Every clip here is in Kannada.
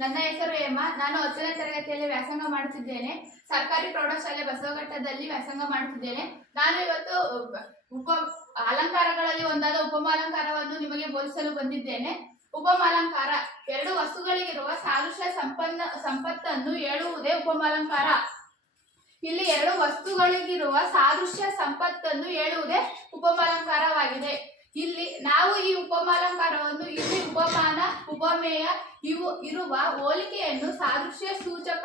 ನನ್ನ ಹೆಸರು ಹೇಮಾ. ನಾನು 10ನೇ ತರಗತಿಯಲ್ಲಿ ವ್ಯಾಸಂಗ ಮಾಡುತ್ತಿದ್ದೇನೆ. ಸರ್ಕಾರಿ ಪ್ರೌಢಶಾಲೆ ಬಸವಘಟ್ಟದಲ್ಲಿ ವ್ಯಾಸಂಗ ಮಾಡುತ್ತಿದ್ದೇನೆ. ನಾನು ಇವತ್ತು ಅಲಂಕಾರಗಳಲ್ಲಿ ಒಂದಾದ ಉಪಮಾಲಂಕಾರವನ್ನು ನಿಮಗೆ ಬೋಧಿಸಲು ಬಂದಿದ್ದೇನೆ. ಉಪಮಾಲಂಕಾರ ಎರಡು ವಸ್ತುಗಳಿಗಿರುವ ಸಾದೃಶ್ಯ ಸಂಪತ್ತನ್ನು ಹೇಳುವುದೇ ಉಪಮಾಲಂಕಾರ. ಇಲ್ಲಿ ಎರಡು ವಸ್ತುಗಳಿಗಿರುವ ಸಾದೃಶ್ಯ ಸಂಪತ್ತನ್ನು ಹೇಳುವುದೇ ಉಪಮಾಲಂಕಾರವಾಗಿದೆ. ಇಲ್ಲಿ ನಾವು ಈ ಉಪಮಾಲಂಕಾರವನ್ನು ಇಲ್ಲಿ ಉಪಮಾನ, ಉಪಮೇಯ ಇವು ಇರುವ ಹೋಲಿಕೆಯನ್ನು ಸಾದೃಶ್ಯ ಸೂಚಕ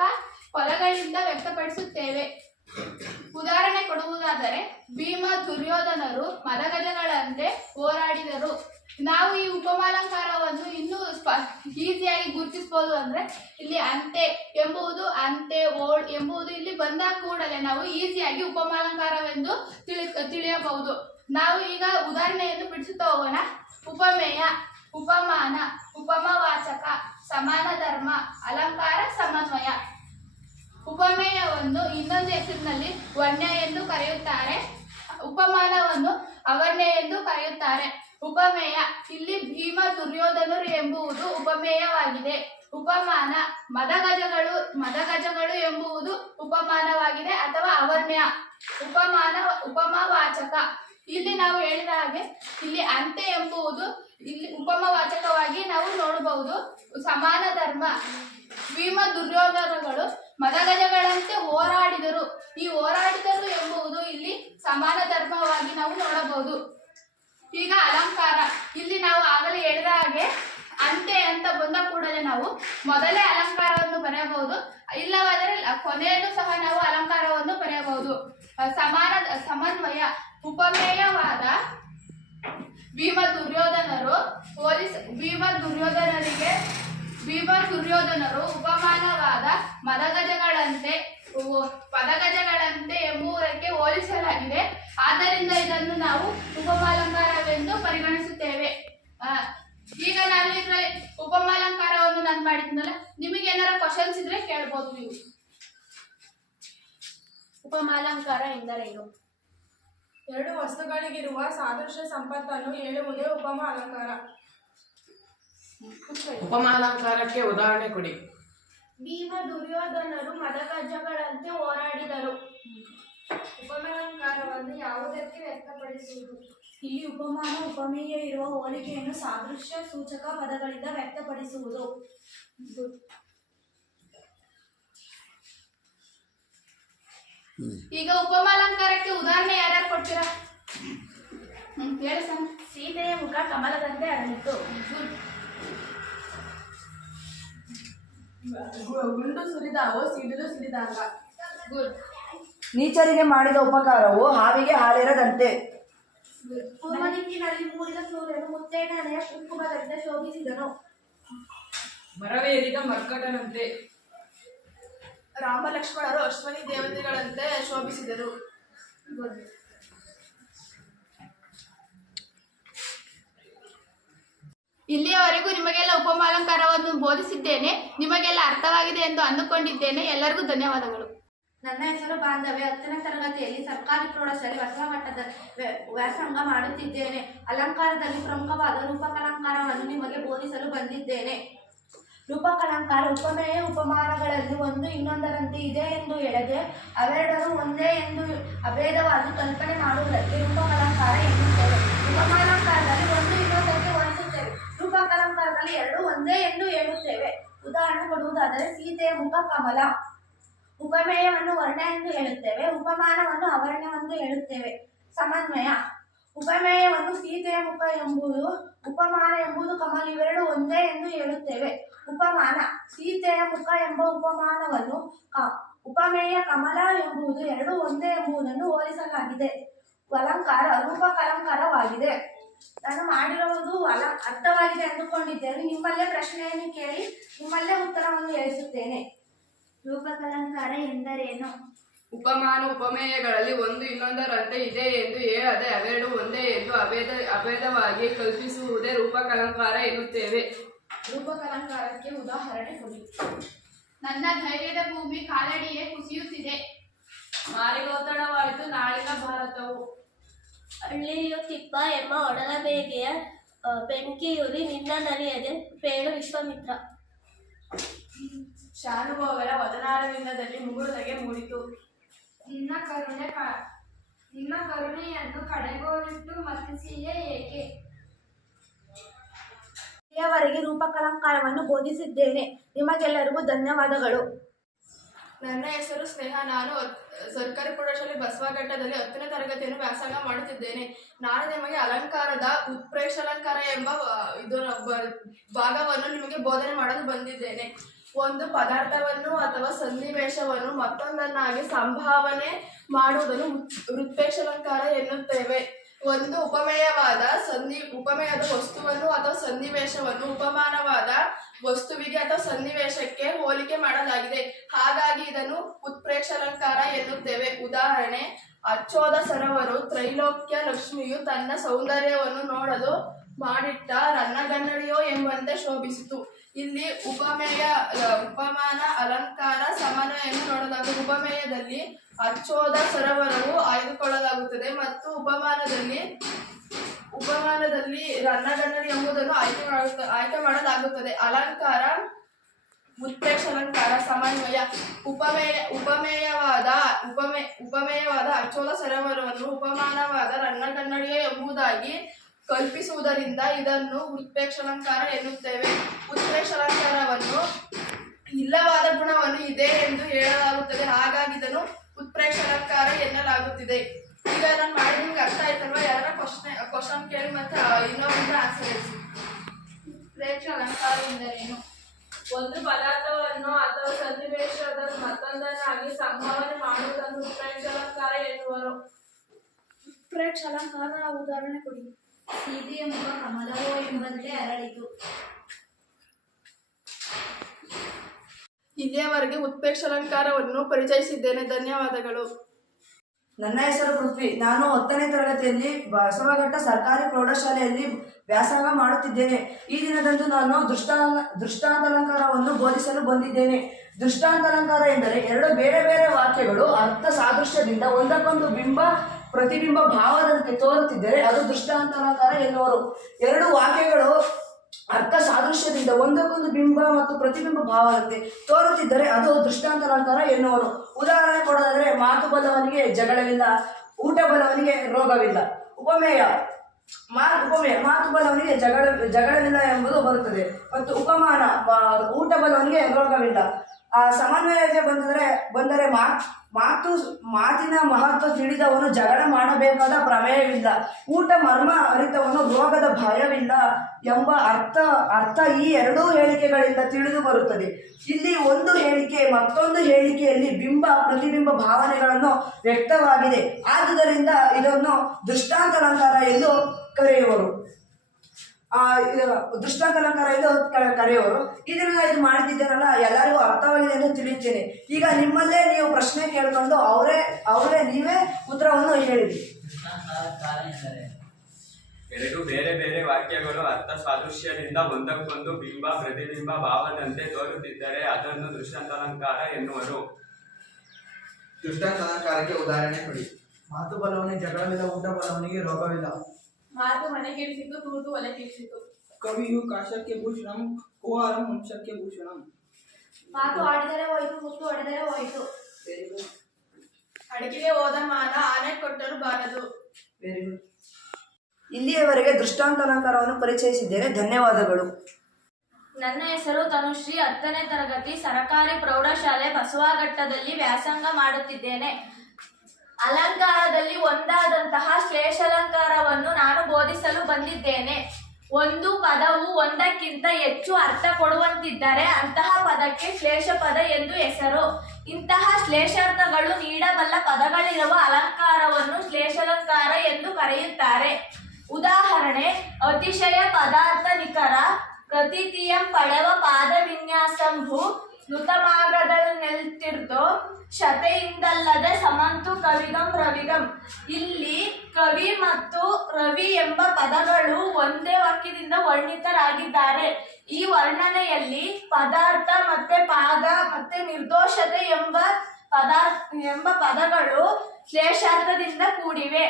ಪದಗಳಿಂದ ವ್ಯಕ್ತಪಡಿಸುತ್ತೇವೆ. ಉದಾಹರಣೆ ಕೊಡುವುದಾದರೆ, ಭೀಮ ದುರ್ಯೋಧನರು ಮದಗಜಗಳಂತೆ ಹೋರಾಡಿದರು. ನಾವು ಈ ಉಪಮಾಲಂಕಾರವನ್ನು ಇನ್ನೂ ಈಸಿಯಾಗಿ ಗುರುತಿಸಬಹುದು. ಅಂದ್ರೆ ಇಲ್ಲಿ ಅಂತೆ ಎಂಬುದು ಅಂತೆ ಓಳ್ ಎಂಬುದು ಇಲ್ಲಿ ಬಂದ ಕೂಡಲೇ ನಾವು ಈಸಿಯಾಗಿ ಉಪಮಾಲಂಕಾರವೆಂದು ತಿಳಿಯಬಹುದು. ನಾವು ಈಗ ಉದಾಹರಣೆಯನ್ನು ಬಿಡಿಸುತ್ತಾ ಹೋಗೋಣ. ಉಪಮೇಯ, ಉಪಮಾನ, ಉಪಮವಾಚಕ, ಸಮಾನ ಧರ್ಮ, ಅಲಂಕಾರ, ಸಮನ್ವಯ. ಉಪಮೇಯವನ್ನು ಇನ್ನೊಂದು ಹೆಸರಿನಲ್ಲಿ ವರ್ಣ್ಯ ಎಂದು ಕರೆಯುತ್ತಾರೆ. ಉಪಮಾನವನ್ನು ಅವರ್ಣ್ಯ ಎಂದು ಕರೆಯುತ್ತಾರೆ. ಉಪಮೇಯ ಇಲ್ಲಿ ಭೀಮ ದುರ್ಯೋಧನರು ಎಂಬುದು ಉಪಮೇಯವಾಗಿದೆ. ಉಪಮಾನ ಮದಗಜಗಳು ಎಂಬುದು ಉಪಮಾನವಾಗಿದೆ ಅಥವಾ ಅವರ್ಣ್ಯ. ಉಪಮವಾಚಕ ಇಲ್ಲಿ ನಾವು ಹೇಳಿದ ಹಾಗೆ ಇಲ್ಲಿ ಅಂತೆ ಎಂಬುದು ಇಲ್ಲಿ ಉಪಮವಾಚಕವಾಗಿ ನಾವು ನೋಡಬಹುದು. ಸಮಾನ ಧರ್ಮ, ಭೀಮ ದುರ್ಯೋಧನಗಳು ಮದಗಜಗಳಂತೆ ಹೋರಾಡಿದರು. ಈ ಹೋರಾಡಿದರು ಎಂಬುದು ಇಲ್ಲಿ ಸಮಾನ ಧರ್ಮವಾಗಿ ನಾವು ನೋಡಬಹುದು. ಈಗ ಅಲಂಕಾರ, ಇಲ್ಲಿ ನಾವು ಆಗಲೇ ಹೇಳಿದ ಹಾಗೆ ಅಂತೆ ಅಂತ ಬಂದ ಕೂಡಲೇ ನಾವು ಮೊದಲೇ ಅಲಂಕಾರವನ್ನು ಬರೆಯಬಹುದು, ಇಲ್ಲವಾದರೆ ಕೊನೆಯಲ್ಲೂ ಸಹ ನಾವು ಅಲಂಕಾರವನ್ನು ಬರೆಯಬಹುದು. ಸಮನ್ವಯ, ಉಪಮೇಯವಾದ ಭೀಮ ದುರ್ಯೋಧನರು ಉಪಮಾನವಾದ ಪದಗಜಗಳಂತೆ ಎಂಬುದಕ್ಕೆ ಹೋಲಿಸಲಾಗಿದೆ. ಆದ್ದರಿಂದ ಇದನ್ನು ನಾವು ಉಪಮಾಲಂಕಾರವೆಂದು ಪರಿಗಣಿಸುತ್ತೇವೆ. ಈಗ ನಾನು ಇದರಲ್ಲಿ ಉಪಮಾಲಂಕಾರವನ್ನು ನಾನು ಮಾಡಿದ್ನಲ್ಲ, ನಿಮಗೆ ಏನಾರ ಕ್ವಶನ್ಸ್ ಇದ್ರೆ ಕೇಳ್ಬೋದು ನೀವು. ಉಪಮಾಲಂಕಾರ ಎಂದರೇನು? ಎರಡು ವಸ್ತುಗಳಿಗಿರುವ ಸಾದೃಶ್ಯ ಸಂಪತ್ತನ್ನು ಹೇಳುವುದೇ ಉಪಮಾಲಂಕಾರ. ಉಪಮಾಲಂಕಾರಕ್ಕೆ ಉದಾಹರಣೆ ಕೊಡಿ. ಭೀಮ ದುರ್ಯೋಧನರು ಮದಗಜಗಳಂತೆ ಹೋರಾಡಿದರು. ಉಪಮಾಲಂಕಾರವನ್ನು ಯಾವುದಕ್ಕೆ ವ್ಯಕ್ತಪಡಿಸುವುದು? ಇಲ್ಲಿ ಉಪಮಾನ, ಉಪಮೇಯ ಇರುವ ಹೋಲಿಕೆಯನ್ನು ಸಾದೃಶ್ಯ ಸೂಚಕ ಪದಗಳಿಂದ ವ್ಯಕ್ತಪಡಿಸುವುದು. ಈಗ ಉಪಮಾಲಂಕಾರಕ್ಕೆ ಉದಾಹರಣೆ ಯಾರ್ಯಾರು ಕೊಡ್ತೀರಾ? ಹೇಳಿ ಸರ್. ಸೀತೆಯ ಮುಖ ಕಮಲದಂತೆ ಅರಳಿತು. ಗುಂಡು ಸುರಿದಾವು ಸಿಡಿಲು ಸಿಡಿದಾಗ. ಗುಡ್. ನೀಚರಿಗೆ ಮಾಡಿದ ಉಪಕಾರವು ಹಾವಿಗೆ ಹಾಲಿರದಂತೆ. ಪೂರ್ವದಿಕ್ಕಿನಲ್ಲಿ ಮೂಡಿದ ಸೂರ್ಯನು ಮುತ್ತೈದನೆಯ ಕುಂಕುಮದಿಂದ ಶೋಭಿಸಿದನು. ಮರವೇರಿದ ಮರ್ಕಟನಂತೆ. ರಾಮ ಲಕ್ಷ್ಮಣರು ಅಶ್ವನಿ ದೇವತೆಗಳಂತೆ ಶೋಭಿಸಿದರು. ಇಲ್ಲಿಯವರೆಗೂ ನಿಮಗೆಲ್ಲ ಉಪಮಾಲಂಕಾರವನ್ನು ಬೋಧಿಸಿದ್ದೇನೆ. ನಿಮಗೆಲ್ಲ ಅರ್ಥವಾಗಿದೆ ಎಂದು ಅಂದುಕೊಂಡಿದ್ದೇನೆ. ಎಲ್ಲರಿಗೂ ಧನ್ಯವಾದಗಳು. ನನ್ನ ಹೆಸರು ಬಾಂಧವ್ಯ. 10ನೇ ತರಗತಿಯಲ್ಲಿ ಸರ್ಕಾರಿ ಪ್ರೌಢಶಾಲೆ ಬಸವಘಟ್ಟದ ವ್ಯಾಸಂಗ ಮಾಡುತ್ತಿದ್ದೇನೆ. ಅಲಂಕಾರದಲ್ಲಿ ಪ್ರಮುಖವಾದ ರೂಪಕಲಂಕಾರವನ್ನು ನಿಮಗೆ ಬೋಧಿಸಲು ಬಂದಿದ್ದೇನೆ. ರೂಪಕಲಂಕಾರ ಉಪಮೇಯ ಉಪಮಾನಗಳಲ್ಲಿ ಒಂದು ಇನ್ನೊಂದರಂತೆ ಇದೆ ಎಂದು ಹೇಳದೆ ಅವೆರಡರೂ ಒಂದೇ ಎಂದು ಅಭೇದವಾಗಿ ಕಲ್ಪನೆ ಮಾಡುವುದಕ್ಕೆ ರೂಪಕಲಂಕಾರ ಎನ್ನುತ್ತೇವೆ. ಉಪಮಾಲಂಕಾರದಲ್ಲಿ ಒಂದು ಇನ್ನೊಂದಕ್ಕೆ ಹೋಲಿಸುತ್ತೇವೆ. ರೂಪಕಲಂಕಾರದಲ್ಲಿ ಎರಡೂ ಒಂದೇ ಎಂದು ಹೇಳುತ್ತೇವೆ. ಉದಾಹರಣೆ ಕೊಡುವುದಾದರೆ, ಸೀತೆಯ ಮುಖ ಕಮಲ. ಉಪಮೇಯವನ್ನು ವರ್ಣ ಎಂದು ಹೇಳುತ್ತೇವೆ, ಉಪಮಾನವನ್ನು ಅವರ್ಣ್ಯವೆಂದು ಹೇಳುತ್ತೇವೆ. ಸಮನ್ವಯ, ಉಪಮೇಯವನ್ನು ಸೀತೆಯ ಮುಖ ಎಂಬುದು, ಉಪಮಾನ ಎಂಬುದು ಕಮಲ, ಇವೆರಡು ಒಂದೇ ಎಂದು ಹೇಳುತ್ತೇವೆ. ಉಪಮಾನ, ಸೀತೆಯ ಮುಖ ಎಂಬ ಉಪಮಾನವನ್ನು ಉಪಮೇಯ ಕಮಲ ಎಂಬುದು ಎರಡೂ ಒಂದೇ ಎಂಬುದನ್ನು ಹೋಲಿಸಲಾಗಿದೆ. ಅಲಂಕಾರ ರೂಪಕಲಂಕಾರವಾಗಿದೆ. ನಾನು ಮಾಡಿರುವುದು ಅರ್ಥವಾಗಿದೆ ಅಂದುಕೊಂಡಿದ್ದೇನೆ. ನಿಮ್ಮಲ್ಲೇ ಪ್ರಶ್ನೆಯನ್ನು ಕೇಳಿ ನಿಮ್ಮಲ್ಲೇ ಉತ್ತರವನ್ನು ಹೇಳಿಸುತ್ತೇನೆ. ರೂಪಕಲಂಕಾರ ಎಂದರೇನು? ಉಪಮಾನ ಉಪಮೇಯಗಳಲ್ಲಿ ಒಂದು ಇನ್ನೊಂದರಂತೆ ಇದೆ ಎಂದು ಹೇಳದೆ ಅವೆರಡು ಒಂದೇ ಎಂದು ಅಭೇದವಾಗಿ ಕಲ್ಪಿಸುವುದೇ ರೂಪಕಲಂಕಾರ ಎನ್ನುತ್ತೇವೆ. ರೂಪಕಲಂಕಾರಕ್ಕೆ ಉದಾಹರಣೆ ಕೊಡಿ. ನನ್ನ ಧೈರ್ಯದ ಭೂಮಿ ಕಾಲಡಿಯೇ ಕುಸಿಯುತ್ತಿದೆ. ಮಾರಿಗೋತಡವಾಯಿತು ನಾಳಿನ ಭಾರತವು. ಅಳ್ಳಿರಿಯುತ್ತಿಪ್ಪ ಎಂಬ ಒಡಲ ಬೇಗೆಯ ಬೆಂಕಿಯುರಿ ನಿನ್ನ ನರಿಯದೆ ಪೇಳು ವಿಶ್ವಾಮಿತ್ರ. ಶಾನುಭೋಗರ ವದನಾರವಿಂದದಲ್ಲಿ ಮುಗುಳುನಗೆ ಮೂಡಿತು. ನಿನ್ನ ಕರುಣೆಯನ್ನು ಕಡೆಗೋಲಿಟ್ಟು ಮತಿಸಿಯೇ ಏಕೆ? ಇಲ್ಲಿಯವರೆಗೆ ರೂಪಕಲಂಕಾರವನ್ನು ಬೋಧಿಸಿದ್ದೇನೆ. ನಿಮಗೆಲ್ಲರಿಗೂ ಧನ್ಯವಾದಗಳು. ನನ್ನ ಹೆಸರು ಸ್ನೇಹ. ನಾನು ಸರ್ಕಾರಿ ಪ್ರೌಢಶಾಲೆ ಬಸವಘಟ್ಟದಲ್ಲಿ 10ನೇ ತರಗತಿಯನ್ನು ವ್ಯಾಸಂಗ ಮಾಡುತ್ತಿದ್ದೇನೆ. ನಾನು ನಿಮಗೆ ಅಲಂಕಾರದ ಉತ್ಪ್ರೇಕ್ಷಾಲಂಕಾರ ಎಂಬ ಇದರ ಭಾಗವನ್ನು ನಿಮಗೆ ಬೋಧನೆ ಮಾಡಲು ಬಂದಿದ್ದೇನೆ. ಒಂದು ಪದಾರ್ಥವನ್ನು ಅಥವಾ ಸನ್ನಿವೇಶವನ್ನು ಮತ್ತೊಂದನ್ನಾಗಿ ಸಂಭಾವನೆ ಮಾಡುವುದನ್ನು ಉತ್ಪ್ರೇಕ್ಷಾಲಂಕಾರ ಎನ್ನುತ್ತೇವೆ. ಒಂದು ಉಪಮೇಯದ ವಸ್ತುವನ್ನು ಅಥವಾ ಸನ್ನಿವೇಶವನ್ನು ಉಪಮಾನವಾದ ವಸ್ತುವಿಗೆ ಅಥವಾ ಸನ್ನಿವೇಶಕ್ಕೆ ಹೋಲಿಕೆ ಮಾಡಲಾಗಿದೆ. ಹಾಗಾಗಿ ಇದನ್ನು ಉತ್ಪ್ರೇಕ್ಷಾಲಂಕಾರ ಎನ್ನುತ್ತೇವೆ. ಉದಾಹರಣೆ: ಅಚ್ಚೋದ ಸರೋವರು ತ್ರೈಲೋಕ್ಯ ಲಕ್ಷ್ಮಿಯು ತನ್ನ ಸೌಂದರ್ಯವನ್ನು ನೋಡಲು ಮಾಡಿಟ್ಟ ರನ್ನಗನ್ನಡಿಯೋ ಎಂಬಂತೆ ಶೋಭಿಸಿತು. ಇಲ್ಲಿ ಉಪಮಾನ ಅಲಂಕಾರ ಸಮನ್ವಯವನ್ನು ನೋಡಲಾಗುತ್ತದೆ. ಉಪಮೇಯದಲ್ಲಿ ಅಚ್ಚೋದ ಸರೋವರವು ಆಯ್ದುಕೊಳ್ಳಲಾಗುತ್ತದೆ ಮತ್ತು ಉಪಮಾನದಲ್ಲಿ ರನ್ನಗನ್ನಡಿ ಎಂಬುದನ್ನು ಆಯ್ಕೆ ಮಾಡಲಾಗುತ್ತದೆ. ಅಲಂಕಾರ ಉತ್ಪ್ರೇಕ್ಷಾಲಂಕಾರ ಸಮನ್ವಯ. ಉಪಮೇಯವಾದ ಅಚ್ಚೋದ ಸರೋವರವನ್ನು ಉಪಮಾನವಾದ ರನ್ನಗನ್ನಡಿಯೋ ಎಂಬುದಾಗಿ ಕಲ್ಪಿಸುವುದರಿಂದ ಇದನ್ನು ಉತ್ಪ್ರೇಕ್ಷಾಲಂಕಾರ ಎನ್ನುತ್ತೇವೆ. ಉತ್ಪ್ರೇಕ್ಷಾಲಂಕಾರವನ್ನು ಇಲ್ಲವಾದ ಗುಣವನ್ನು ಇದೆ ಎಂದು ಹೇಳಲಾಗುತ್ತದೆ. ಹಾಗಾಗಿ ಇದನ್ನು ಉತ್ಪ್ರೇಕ್ಷಾಲಂಕಾರ ಎನ್ನಲಾಗುತ್ತಿದೆ. ಈಗ ನಾನು ಮಾಡಿ ನಿಮ್ಗೆ ಅರ್ಥ ಆಯ್ತಲ್ವಾ? ಯಾರ ಕ್ವಶನ್ ಕೇಳಿ ಮತ್ತೆ ಇನ್ನೊಂದು ಆನ್ಸರ್ ಹೇಳಿ. ಉತ್ಪ್ರೇಕ್ಷಾಲಂಕಾರ ಎಂದರೇನು? ಒಂದು ಪದಾರ್ಥವನ್ನು ಅಥವಾ ಸನ್ನಿವೇಶದ ಮತ್ತೊಂದನ್ನಾಗಿ ಸಂಭಾವನೆ ಮಾಡುವುದನ್ನು ಉತ್ಪ್ರೇಕ್ಷಾಲಂಕಾರ ಎನ್ನುವರು. ಉತ್ಪ್ರೇಕ್ಷಾಲಂಕಾರ ಉದಾಹರಣೆ ಕೊಡಿ. ಸೀತೆ ಎಂಬ ಕಮಲವೋ ಎಂಬಂತೆ ಅರಳಿತು. ಇಲ್ಲಿಯವರೆಗೆ ಉತ್ಪ್ರೇಕ್ಷಾಲಂಕಾರವನ್ನು ಪರಿಚಯಿಸಿದ್ದೇನೆ. ಧನ್ಯವಾದಗಳು. ನನ್ನ ಹೆಸರು ಪೃಥ್ವಿ. ನಾನು 10ನೇ ತರಗತಿಯಲ್ಲಿ ಬಸವಘಟ್ಟ ಸರ್ಕಾರಿ ಪ್ರೌಢಶಾಲೆಯಲ್ಲಿ ವ್ಯಾಸಂಗ ಮಾಡುತ್ತಿದ್ದೇನೆ. ಈ ದಿನದಂದು ನಾನು ದೃಷ್ಟಾಂತಾಲಂಕಾರವನ್ನು ಬೋಧಿಸಲು ಬಂದಿದ್ದೇನೆ. ದೃಷ್ಟಾಂತಾಲಂಕಾರ ಎಂದರೆ ಎರಡು ಬೇರೆ ಬೇರೆ ವಾಕ್ಯಗಳು ಅರ್ಥ ಸಾದೃಶ್ಯದಿಂದ ಒಂದಕ್ಕೊಂದು ಬಿಂಬ ಪ್ರತಿಬಿಂಬ ಭಾವದಂತೆ ತೋರುತ್ತಿದ್ದರೆ ಅದು ದೃಷ್ಟಾಂತಾಲಂಕಾರ ಎನ್ನುವರು. ಎರಡು ವಾಕ್ಯಗಳು ಅರ್ಥ ಸಾದೃಶ್ಯದಿಂದ ಒಂದಕ್ಕೊಂದು ಬಿಂಬ ಮತ್ತು ಪ್ರತಿಬಿಂಬ ಭಾವದಂತೆ ತೋರುತ್ತಿದ್ದರೆ ಅದು ದೃಷ್ಟಾಂತಾಲಂಕಾರ ಎನ್ನುವರು. ಉದಾಹರಣೆ ಕೊಡೋದಾದರೆ, ಮಾತು ಬಲ್ಲವನಿಗೆ ಜಗಳವಿಲ್ಲ, ಊಟ ಬಲ್ಲವನಿಗೆ ರೋಗವಿಲ್ಲ. ಉಪಮೇಯ ಮಾತು ಬಲ್ಲವನಿಗೆ ಜಗಳವಿಲ್ಲ ಎಂಬುದು ಬರುತ್ತದೆ. ಮತ್ತು ಉಪಮಾನ ಊಟ ಬಲ್ಲವನಿಗೆ ರೋಗವಿಲ್ಲ. ಸಮನ್ವಯಕ್ಕೆ ಬಂದರೆ ಮಾತಿನ ಮಹತ್ವ ತಿಳಿದವನು ಜಗಳ ಮಾಡಬೇಕಾದ ಪ್ರಮೇಯವಿಲ್ಲ. ಊಟ ಮರ್ಮ ಅರಿತವನು ರೋಗದ ಭಯವಿಲ್ಲ ಎಂಬ ಅರ್ಥ ಈ ಎರಡೂ ಹೇಳಿಕೆಗಳಿಂದ ತಿಳಿದು ಬರುತ್ತದೆ. ಇಲ್ಲಿ ಒಂದು ಹೇಳಿಕೆ ಮತ್ತೊಂದು ಹೇಳಿಕೆಯಲ್ಲಿ ಬಿಂಬ ಪ್ರತಿಬಿಂಬ ಭಾವನೆಗಳನ್ನು ವ್ಯಕ್ತವಾಗಿದೆ. ಆದುದರಿಂದ ಇದನ್ನು ದೃಷ್ಟಾಂತಾಲಂಕಾರ ಎಂದು ಕರೆಯುವರು. ದೃಷ್ಟಾಂತಾಲಂಕಾರ ಎಂದು ಕರೆಯುವರು. ಇದನ್ನ ಇದು ಮಾಡ್ತಿದ್ದೇನಲ್ಲ, ಎಲ್ಲರಿಗೂ ಅರ್ಥವಾಗಿದೆ ಎಂದು ತಿಳಿಯುತ್ತೇನೆ. ಈಗ ನಿಮ್ಮಲ್ಲೇ ನೀವು ಪ್ರಶ್ನೆ ಕೇಳ್ಕೊಂಡು ನೀವೇ ಉತ್ತರವನ್ನು ಹೇಳಿರಿ. ಎರಡು ಬೇರೆ ಬೇರೆ ವಾಕ್ಯಗಳು ಅರ್ಥ ಸಾದೃಶ್ಯದಿಂದ ಒಂದಕ್ಕೊಂದು ಬಿಂಬ ಪ್ರತಿಬಿಂಬ ಭಾವದಂತೆ ತೋರುತ್ತಿದ್ದರೆ ಅದನ್ನು ದೃಷ್ಟಾಂತಾಲಂಕಾರ ಎನ್ನುವರು. ದೃಷ್ಟಾಂತಾಲಂಕಾರಕ್ಕೆ ಉದಾಹರಣೆ ಕೊಡಿ. ಮಾತು ಬಲ್ಲವನಿಗೆ ಜಗಳವಿಲ್ಲ, ಊಟ ಬಲ್ಲವನಿಗೆ ರೋಗವಿಲ್ಲ. ಮಾತು ಮನೆ ಕೀಳಿಸಿತು, ತೂತು ಒಲೆ ಕೀಳಿಸಿತು. ಕವಿಯು ಕಾಶಕ್ಕೆ ಭೂಷಣಂ, ಕುವಾರಂ ವಂಶಕ್ಕೆ ಭೂಷಣಂ. ಮಾತು ಆಡಿದರೆ ಹೋಯಿತು, ಮುತ್ತು ಹೊಡೆದರೆ ಹೋಯಿತು. ಅಡಿಕೆಗೆ ಹೋದ ಮಾನ ಆನೆ ಕೊಟ್ಟರು ಬಾರದು. Very good. ಇಲ್ಲಿಯವರೆಗೆ ದೃಷ್ಟಾಂತಾಲಂಕಾರವನ್ನು ಪರಿಚಯಿಸಿದ್ದೇನೆ. ಧನ್ಯವಾದಗಳು. ನನ್ನ ಹೆಸರು ತನುಶ್ರೀ. 10ನೇ ತರಗತಿ ಸರ್ಕಾರಿ ಪ್ರೌಢಶಾಲೆ ಬಸವಘಟ್ಟದಲ್ಲಿ ವ್ಯಾಸಂಗ ಮಾಡುತ್ತಿದ್ದೇನೆ. ಅಲಂಕಾರದಲ್ಲಿ ಒಂದಾದಂತಹ ಶ್ಲೇಷಾಲಂಕಾರವನ್ನು ನಾನು ಬೋಧಿಸಲು ಬಂದಿದ್ದೇನೆ. ಒಂದು ಪದವು ಒಂದಕ್ಕಿಂತ ಹೆಚ್ಚು ಅರ್ಥ ಕೊಡುವಂತಿದ್ದರೆ ಅಂತಹ ಪದಕ್ಕೆ ಶ್ಲೇಷ ಪದ ಎಂದು ಹೆಸರು. ಇಂತಹ ಶ್ಲೇಷಾರ್ಥಗಳು ನೀಡಬಲ್ಲ ಪದಗಳಿರುವ ಅಲಂಕಾರವನ್ನು ಶ್ಲೇಷಾಲಂಕಾರ ಎಂದು ಕರೆಯುತ್ತಾರೆ. ಉದಾಹರಣೆ: ಅತಿಶಯ ಪದಾರ್ಥ ನಿಖರ, ಪ್ರತೀತಿಯಂ ಪಡೆವ ಪಾದ ವಿನ್ಯಾಸಂಭು, ನುತಮಾಗದಲ್ ನೆಲ್ತಿರ್ದೋ, ಶತೆಯಿಂದಲ್ಲದೆ ಸಮಂತು ಕವಿಗಂ ರವಿಗಂ. ಇಲ್ಲಿ ಕವಿ ಮತ್ತು ರವಿ ಎಂಬ ಪದಗಳು ಒಂದೇ ವಾಕ್ಯದಿಂದ ವರ್ಣಿತರಾಗಿದ್ದಾರೆ. ಈ ವರ್ಣನೆಯಲ್ಲಿ ಪದಾರ್ಥ ಮತ್ತೆ ಪಾದ ಮತ್ತೆ ನಿರ್ದೋಷತೆ ಎಂಬ ಪದಗಳು ಶ್ಲೇಷಾರ್ಥದಿಂದ ಕೂಡಿವೆ.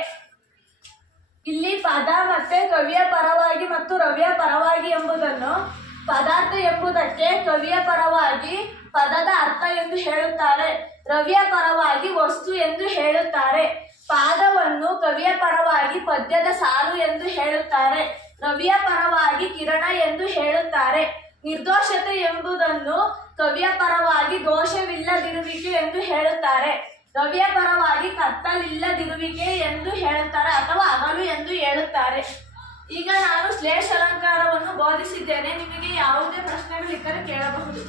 ಇಲ್ಲಿ ಪದ ಮತ್ತೆ ಕವಿಯ ಪರವಾಗಿ ಮತ್ತು ರವಿಯ ಪರವಾಗಿ ಎಂಬುದನ್ನು ಪದಾರ್ಥ ಎಂಬುದಕ್ಕೆ ಕವಿಯ ಪರವಾಗಿ ಪದದ ಅರ್ಥ ಎಂದು ಹೇಳುತ್ತಾರೆ. ರವಿಯ ಪರವಾಗಿ ವಸ್ತು ಎಂದು ಹೇಳುತ್ತಾರೆ. ಪಾದವನ್ನು ಕವಿಯ ಪರವಾಗಿ ಪದ್ಯದ ಸಾಲು ಎಂದು ಹೇಳುತ್ತಾರೆ. ರವಿಯ ಪರವಾಗಿ ಕಿರಣ ಎಂದು ಹೇಳುತ್ತಾರೆ. ನಿರ್ದೋಷತೆ ಎಂಬುದನ್ನು ಕವಿಯ ಪರವಾಗಿ ದೋಷವಿಲ್ಲದಿರುವಿಕೆ ಎಂದು ಹೇಳುತ್ತಾರೆ. ರವಿಯ ಪರವಾಗಿ ಕತ್ತಲಿಲ್ಲದಿರುವಿಕೆ ಎಂದು ಹೇಳುತ್ತಾರೆ ಅಥವಾ ಹಗಲು ಎಂದು ಹೇಳುತ್ತಾರೆ. ಈಗ ನಾನು ಶ್ಲೇಷ ಅಲಂಕಾರವನ್ನು ಬೋಧಿಸಿದ್ದೇನೆ. ನಿಮಗೆ ಯಾವುದೇ ಪ್ರಶ್ನೆಗಳಿದ್ದರೆ ಕೇಳಬಹುದು.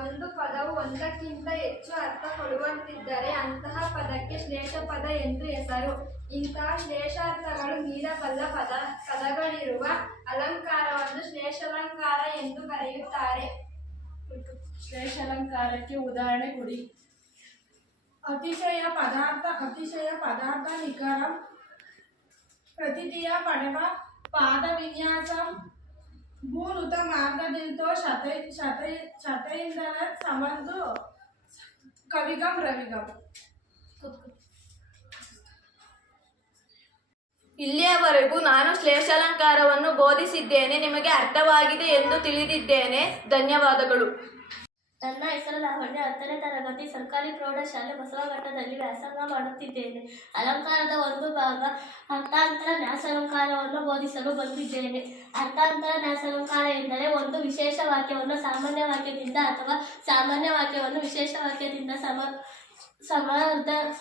ಒಂದು ಪದವು ಒಂದಕ್ಕಿಂತ ಹೆಚ್ಚು ಅರ್ಥ ಕೊಡುವಂತಿದ್ದರೆ ಅಂತಹ ಪದಕ್ಕೆ ಶ್ಲೇಷ ಪದ ಎಂದು ಹೆಸರು. ಇಂತಹ ಶ್ಲೇಷಾರ್ಥಗಳು ಮೀರಬಲ್ಲ ಪದಗಳಿರುವ ಅಲಂಕಾರವನ್ನು ಶ್ಲೇಷಾಲಂಕಾರ ಎಂದು ಕರೆಯುತ್ತಾರೆ. ಶ್ಲೇಷಾಲಂಕಾರಕ್ಕೆ ಉದಾಹರಣೆ ಕೊಡಿ. ಅತಿಶಯ ಪದಾರ್ಥ ನಿಖರಂ ಪ್ರತಿದಿಯ ಪಡೆವ ಪಾದ ವಿನ್ಯಾಸಂ ಭೂನುತ ಮಾರ್ಗದಿಂತೋ ಶತೈಂದರ ಸಮಂದು ಕವಿಗಂ ರವಿಗಂ. ಇಲ್ಲಿಯವರೆಗೂ ನಾನು ಶ್ಲೇಷಾಲಂಕಾರವನ್ನು ಬೋಧಿಸಿದ್ದೇನೆ. ನಿಮಗೆ ಅರ್ಥವಾಗಿದೆ ಎಂದು ತಿಳಿದಿದ್ದೇನೆ. ಧನ್ಯವಾದಗಳು. ನನ್ನ ಹೆಸರು ಲಾವಣ್ಯ. 10ನೇ ತರಗತಿ ಸರ್ಕಾರಿ ಪ್ರೌಢಶಾಲೆ ಬಸವಘಟ್ಟದಲ್ಲಿ ವ್ಯಾಸಂಗ ಮಾಡುತ್ತಿದ್ದೇನೆ. ಅಲಂಕಾರದ ಒಂದು ಭಾಗ ಅರ್ಥಾಂತರ ನ್ಯಾಸಾಲಂಕಾರವನ್ನು ಬೋಧಿಸಲು ಬಂದಿದ್ದೇನೆ. ಅರ್ಥಾಂತರ ನ್ಯಾಸಾಲಂಕಾರ ಎಂದರೆ ಒಂದು ವಿಶೇಷ ವಾಕ್ಯವನ್ನು ಸಾಮಾನ್ಯ ವಾಕ್ಯದಿಂದ ಅಥವಾ ಸಾಮಾನ್ಯ ವಾಕ್ಯವನ್ನು ವಿಶೇಷ ವಾಕ್ಯದಿಂದ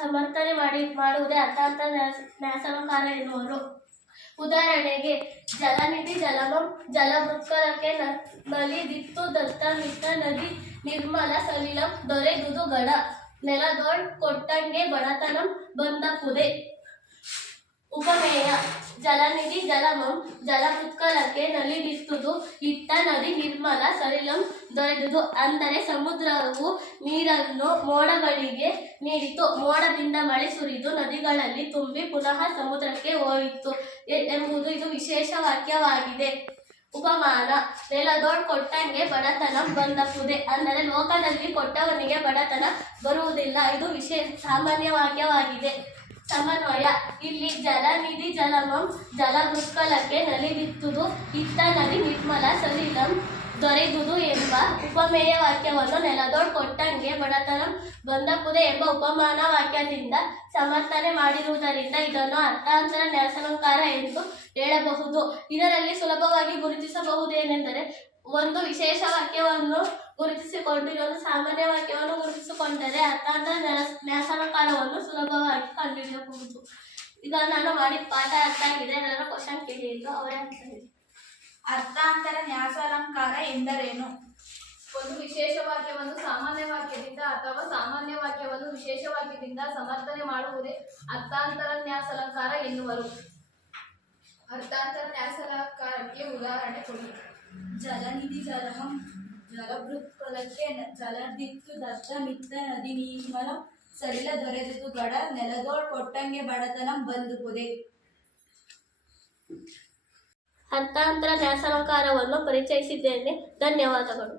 ಸಮರ್ಥನೆ ಮಾಡುವುದೇ ಅರ್ಥಾಂತರ ನ್ಯಾಸಾಲಂಕಾರ ಎನ್ನುವರು. ಉದಾಹರಣೆಗೆ ಜಲನಿಧಿ ಜಲಮಂ ಜಲವೃತ್ಕರಕ್ಕೆ ನಲಿದಿತ್ತು ದತ್ತ ಮಿತ್ತ ನದಿ ನಿರ್ಮಲ ಸಲಿಲಂ ದೊರೆದುದು ಗಡ ನೆಲದೋಳ್ ಕೊಟ್ಟಂಗೆ ಬಡತನಂ ಬಂದಪುದೆ. ಉಪಮೇಯ ಜಲನಿಧಿ ಜಲಮಂ ಜಲವೃತ್ಕರಕ್ಕೆ ನಲಿದಿತ್ತುದು ಇತ್ತ ನದಿ ನಿರ್ಮಲ ಸಲಿಲಂ ದೊರೆದುದು. ಅಂದರೆ ಸಮುದ್ರವು ನೀರನ್ನು ಮೋಡಗಳಿಗೆ ನೀಡಿತು. ಮೋಡದಿಂದ ಮಳೆ ಸುರಿದು ನದಿಗಳಲ್ಲಿ ತುಂಬಿ ಪುನಃ ಸಮುದ್ರಕ್ಕೆ ಹೋಯಿತು ಎಂಬುದು ಇದು ವಿಶೇಷ ವಾಕ್ಯವಾಗಿದೆ. ಉಪಮಾನ ನೆಲದೋಳ್ ಕೊಟ್ಟಂಗೆ ಬಡತನ ಬಂದಪುದೆ. ಅಂದರೆ ಲೋಕದಲ್ಲಿ ಕೊಟ್ಟವನಿಗೆ ಬಡತನ ಬರುವುದಿಲ್ಲ. ಇದು ಸಾಮಾನ್ಯ ವಾಕ್ಯವಾಗಿದೆ. ಸಮನ್ವಯ ಇಲ್ಲಿ ಜಲನಿಧಿ ಜಲಮಂ ಜಲವೃತ್ಕಲಕ್ಕೆ ನಲಿದಿತ್ತುದು ಇತ್ತ ನದಿ ನಿರ್ಮಲ ಸಲಿಲಂ ದೊರೆದುದು ಎಂಬ ಉಪಮೇಯ ವಾಕ್ಯವನ್ನು ನೆಲದೋಳ್ ಕೊಟ್ಟಂಗೆ ಬಡತನ ಬಂದಪುದೆ ಎಂಬ ಉಪಮಾನ ವಾಕ್ಯದಿಂದ ಸಮರ್ಥನೆ ಮಾಡಿರುವುದರಿಂದ ಇದನ್ನು ಅರ್ಥಾಂತರ ನ್ಯಾಸಾಲಂಕಾರ ಎಂದು ಹೇಳಬಹುದು. ಇದರಲ್ಲಿ ಸುಲಭವಾಗಿ ಗುರುತಿಸಬಹುದೇನೆಂದರೆ ಒಂದು ವಿಶೇಷ ವಾಕ್ಯವನ್ನು ಗುರುತಿಸಿಕೊಂಡು ಇನ್ನೊಂದು ಸಾಮಾನ್ಯ ವಾಕ್ಯವನ್ನು ಗುರುತಿಸಿಕೊಂಡರೆ ಅರ್ಥಾಂತರ ನ್ಯಾಸಾಲಂಕಾರವನ್ನು ಸುಲಭವಾಗಿ ಕಂಡುಹಿಡಿಯಬಹುದು. ಈಗ ನಾನು ಮಾಡಿದ ಪಾಠ ಅರ್ಥ ಆಗಿದೆ. ಎಲ್ಲರೂ ಕ್ವಶನ್ ಕೇಳಿದ್ದು ಅವರೇ ಆನ್ಸರ್. ಅರ್ಥಾಂತರ ನ್ಯಾಸಾಲಂಕಾರ ಎಂದರೇನು? ಒಂದು ವಿಶೇಷ ವಾಕ್ಯವನ್ನು ಸಾಮಾನ್ಯ ವಾಕ್ಯದಿಂದ ಅಥವಾ ಸಾಮಾನ್ಯ ವಾಕ್ಯವನ್ನು ವಿಶೇಷ ವಾಕ್ಯದಿಂದ ಸಮರ್ಥನೆ ಮಾಡುವುದೇ ಅರ್ಥಾಂತರ ನ್ಯಾಸಾಲಂಕಾರ ಎನ್ನುವರು. ಅರ್ಥಾಂತರ ನ್ಯಾಸಾಲಂಕಾರಕ್ಕೆ ಉದಾಹರಣೆ ಕೊಡಿ. ಜಲನಿಧಿ ಜಲಮಂ ಜಲವೃತ್ಕಲಕ್ಕೆ ಜಲದಿತ್ತು ದತ್ತ ಮಿತ್ತ ನದಿ ನಿರ್ಮಲ ಸಲಿಲ ದೊರೆದುದು ಗಡ ನೆಲದೋಳ್ ಕೊಟ್ಟಂಗೆ ಬಡತನಂ ಬಂದುಪುದೆ. ಅರ್ಥಾಂತರ ನ್ಯಾಸಾಲಂಕಾರವನ್ನು ಪರಿಚಯಿಸಿದ್ದೇನೆ. ಧನ್ಯವಾದಗಳು.